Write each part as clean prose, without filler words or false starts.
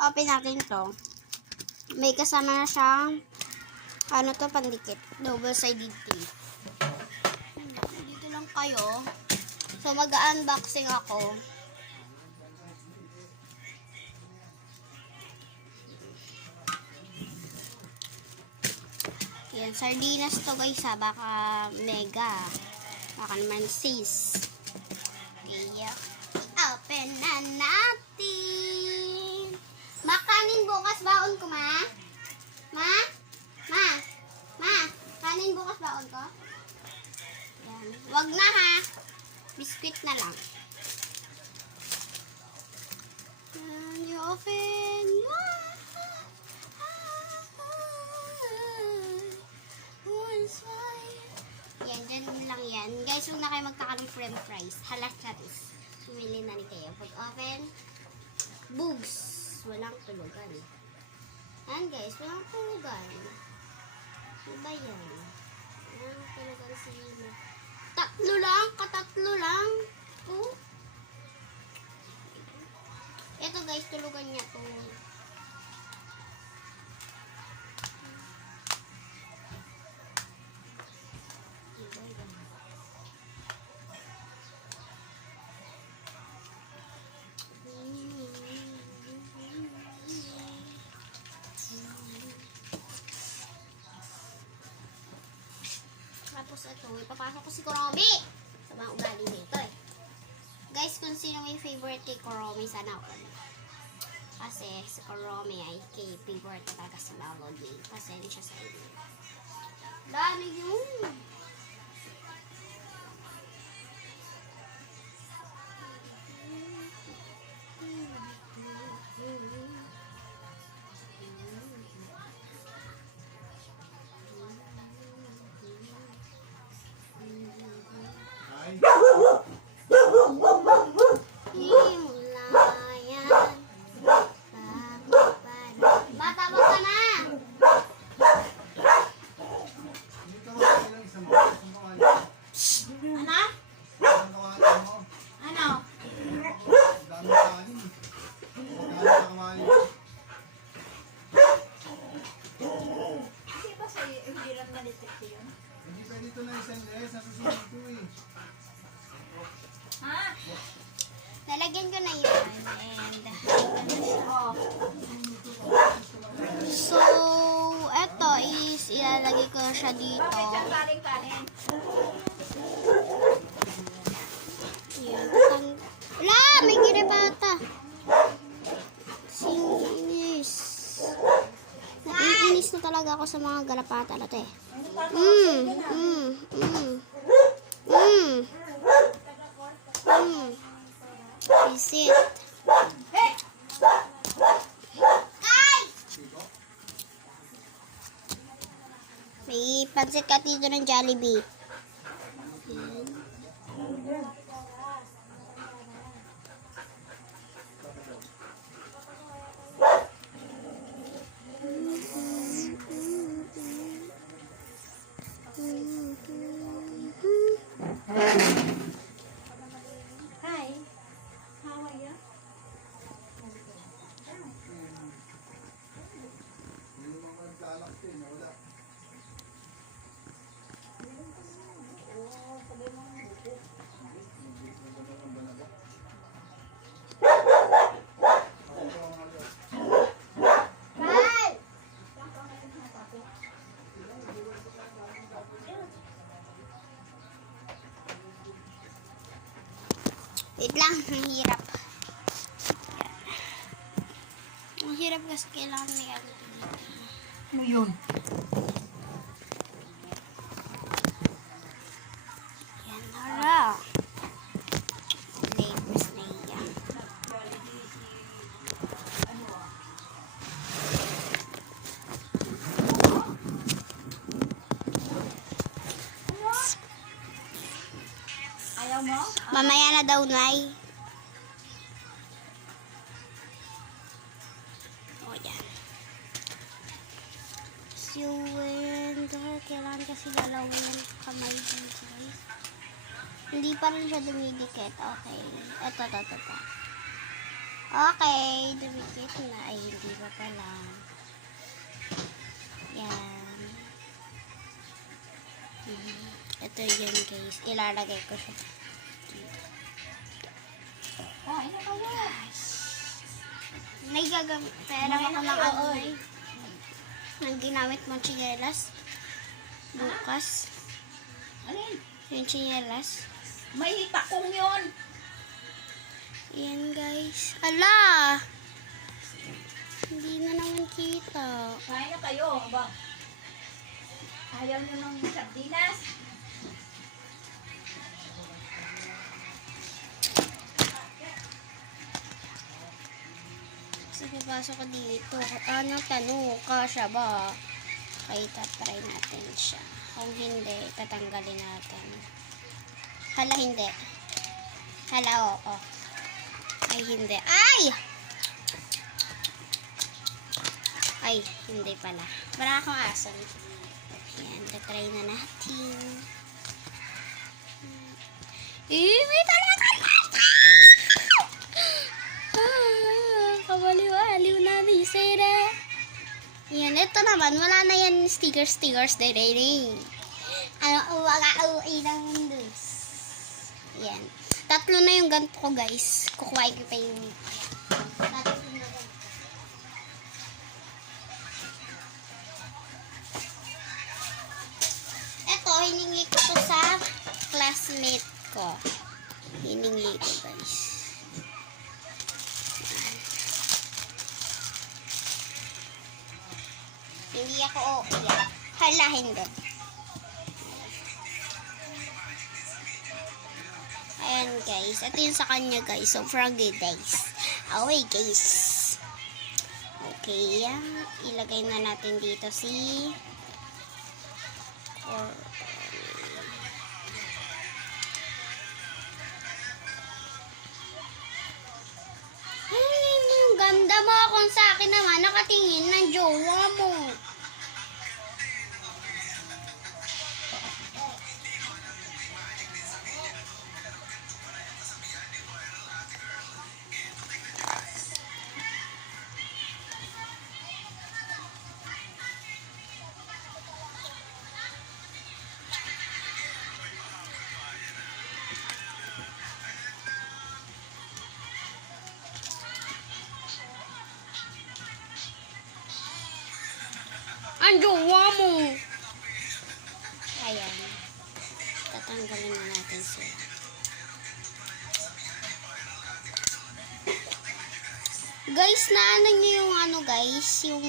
open natin to. May kasama na siyang, ano to, pandikit. Double-sided tape. Dito lang kayo. So, mag-unboxing ako. Yan, sardinas to guys ha. Baka mega. Baka naman sis. Kaya, open na natin. Makanin bukas baon ko, ma? Ma? Ma? Ma? Kanin bukas baon ko? Yan. Wag na ha. Biscuit na lang. And you open. Yan, dyan lang yan. Guys, huwag na kayo magtaka ng frame price. Halas charis. Pumili na ni kayo. Pag open, bugs. Walang tulugan. Yan guys, walang tulugan. Ano ba yan? Walang tulugan sila. Tatlo lang, katatlo lang. Oh. Ito guys, tulugan niya to. Tapos ito, ipapasok ko si Kuromi sa mga ugali nito eh. Guys, kung sino may favorite kay Kuromi, sana ako. Kasi si Kuromi ay kay favorite talaga si Melody. Pasensya sa inyo. Dami yun. Hindi pwede ito na isang guys, nasusunod ito eh. Ha? Lalagyan ko na yun. And, oh. So, eto is, ilalagay ko siya dito. Yan. Wala! May giripata. Sinis. Naiinis na talaga ako sa mga garapata na to eh. Visit. May pansit ka dito ng Jollibee. Hi, how are you? Wait lang, ang hirap. Ang hirap kasi kailangan may ano dito. Ano yun? Yan, hara. Labels na yan. Ayaw mo? Mamaya na daw, Nay. O, yan. Kailangan kasi dalawang kamay dito, guys. Hindi pa rin siya dumidikit. Okay. Ito. Okay, dumikit na. Ayun. pa lang. Yan. Ito yan guys. Ilalagay ko siya. Kain na kayo. May gagamit. Pera Kumain ako na ng kayo, ano oy. Nang ginamit mong tsinelas. Bukas. Alin? Yung tsinelas. May takong yun. Yan guys. Ala! Hindi na naman kita. Kain na kayo. Aba. Ayaw nyo ng sardinas? Sige, pasok ko dito. Ano tanong? Kasya ba? Okay, tatry natin siya. Kung hindi, tatanggalin natin. Hala, hindi. Hala, oo. Ay, hindi. Ay! Ay, hindi pala. Para akong aso. Yan, tatry na natin. May talaga! Kabaliw-aliw na ni Sarah. Yan, ito naman. Wala na yan stickers din. Ano, uwaga-uwi ng mundos. Yan. 3 na yung ganito ko, guys. Kukuhain ko pa yung 3 na ganito. Ito, hiningi ko to sa classmate ko. Hiningi ko, guys. Hindi ako iyak. Hala, hindi. Ayan, guys. Ito yung sa kanya, guys. Sobrang good, guys. Okay, guys. Okay, yan. Ilagay na natin dito si... Ay, ang ganda mo. Kung sa akin naman, nakatingin ng jowa mo. Ang jowa mo. Ayan. Tatanggalin na natin sila. Guys, naano nyo yung ano guys, yung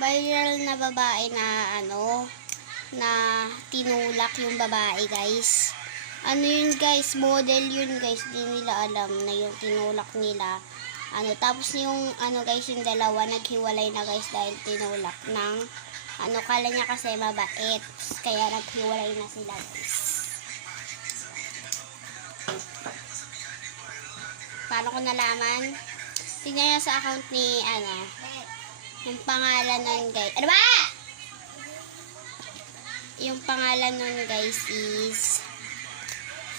viral na babae na ano, na tinulak yung babae guys. Ano yun guys, model yun guys, di nila alam na yung tinulak nila. Ano, tapos yung ano guys, yung dalawa naghiwalay na guys dahil tinulak ng ano, kala niya kasi mabait, kaya naghiwalay na sila guys. Paano ko nalaman? Tignan nyo sa account ni ano, yung pangalan nun guys. Ano ba? Yung pangalan nun guys is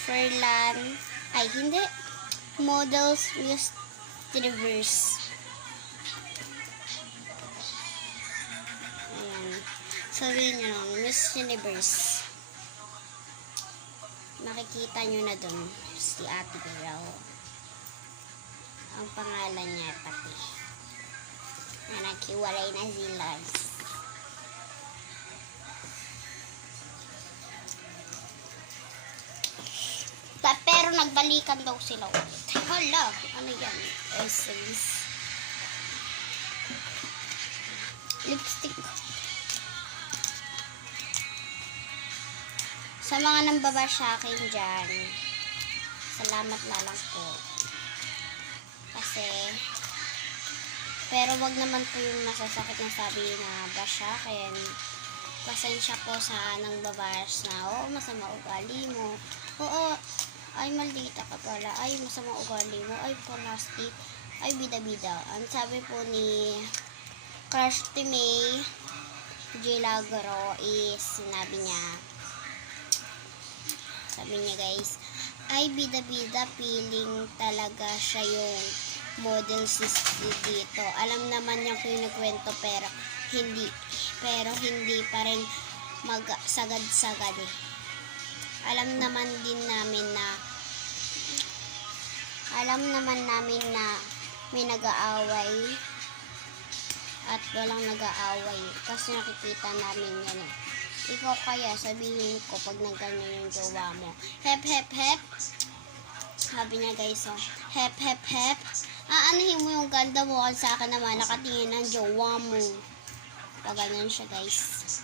Ferlan, ay hindi, Models Miss Universe. Ayan. Sabihin nyo lang, Miss Universe. Makikita nyo na dun si Ate Girl. Ang pangalan niya pati. Na naghiwalay na sila. Pero nagbalikan daw sila ulit. Hala, ano yan? Essence. Lipstick. Sa mga nambaba sa akin dyan, salamat na lang po. Kasi, pero wag naman po yung masasakit na sabi na bash sa akin. Pasensya po sa nang babash na, oo, masama ugali mo. Oo, ay maldita ka pala, ay masama ugali mo, ay plastic, ay bida-bida. Ang sabi po ni Crush May Gilagro is, sinabi niya guys, ay bida-bida, feeling talaga siya yung model sis dito. Alam naman naman yung kinukwento pero hindi pa rin magsagad-sagad eh. Alam naman namin na may nag-aaway at walang nag-aaway kasi nakikita namin yan eh. Ikaw kaya sabihin ko pag nagganyan yung jowa mo, hep hep hep, sabi niya guys, oh, hep hep hep, aanahin mo yung ganda mo kasi sa akin naman nakatingin ng jowa mo. Paganyan siya guys.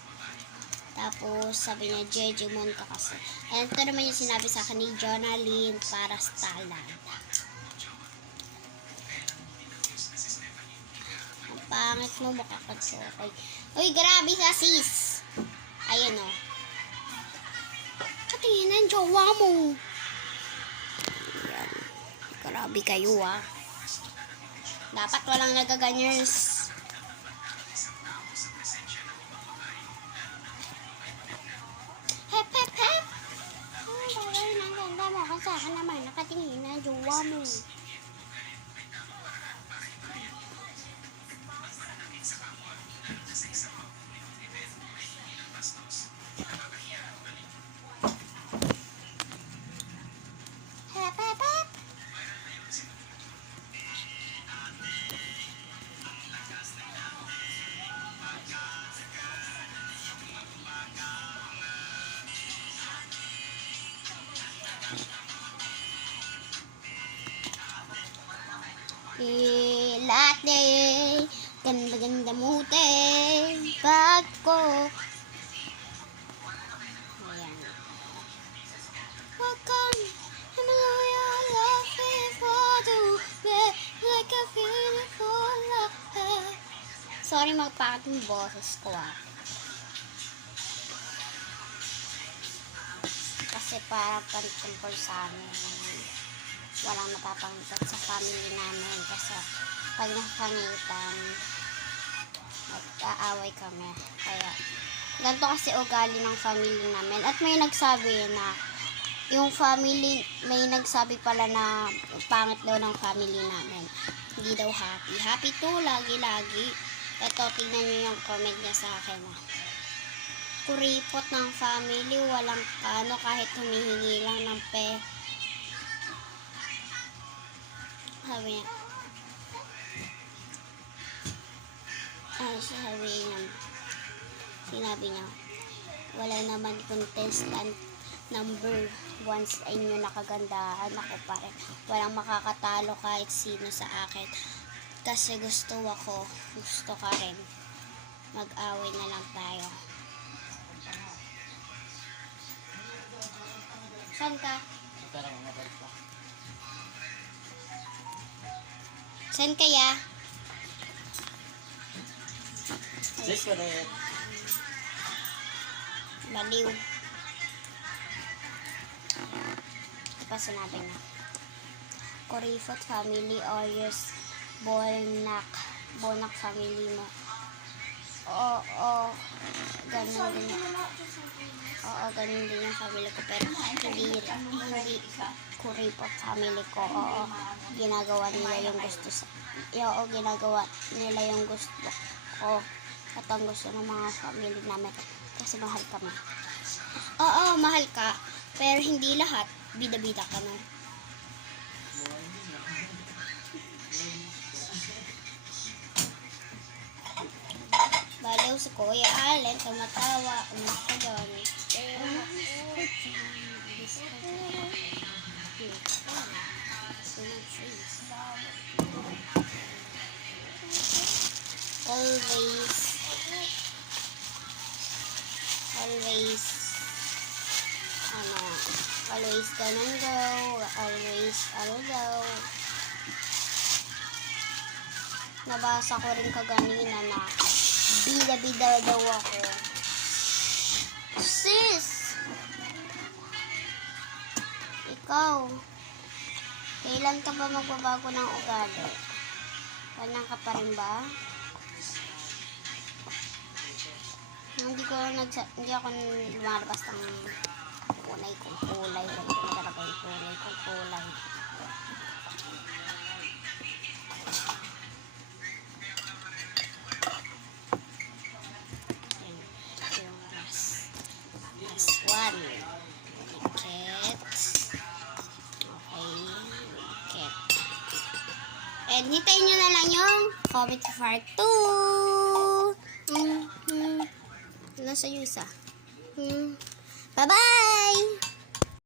Tapos sabi niya, Jejemon ka kasi. And ito naman yung sinabi sa akin ni Jonalyn para sa talad. Ang pangit mo, makakatsokay. Uy, grabe ka sis. Ayan o. Katingin ng jowa mo. Ayan. Grabe kayo ah. Dapat walang nagaganyan. Hep hep hep. Ang bagay ng ganda mo kasi akin naman nakatingin ng jowa mo. Hep hep hep. Latte, ganda-ganda mo te, bag ko. Ayan. Wag kang sorry magpakit yung boses ko ah. Kasi para pantungkol sa amin. Walang matatanggap sa family namin kasi pag nakakangitan mag-aaway kami. Kaya ganito kasi ugali ng family namin. At may nagsabi na yung family, may nagsabi pala na pangit daw ng family namin. Hindi daw happy. Happy to, lagi-lagi. Ito, tingnan nyo yung comment niya sa akin. Kuripot ng family, walang kano kahit humihingi lang ng sabi niya, sinabi niya, wala naman contestant number 1 sa inyo nakagandahan ako pa rin. Walang makakatalo kahit sino sa akin. Kasi gusto ka rin. Mag-away na lang tayo. Saan ka? Saan kaya? Baliw. Ito pa sinabi na. Kuripot family always Bonak family mo. Oo, ganun din. Oo, ganun din yung family ko. Pero hindi kuripot family ko. Oo, ginagawa nila yung gusto ko. At ang gusto ng mga family namin. Kasi mahal kami. Oo, mahal ka. Pero hindi lahat. Bida-bida ka no. Baliw si Kuya Allen, tumatawa, umakagon. Always ganun daw, always ano daw. Nabasa ko rin kaganina na bida-bida daw ako. Sis! Ikaw, kailan ka ba magbabago ng ugali? Ganyan ka pa rin ba? Hindi ako lumalabas ng kulay kung kulay. Ganito na talaga yung kulay kung kulay. And hintayin nyo na lang yung comment part 2. Nasa yung isa. Bye-bye!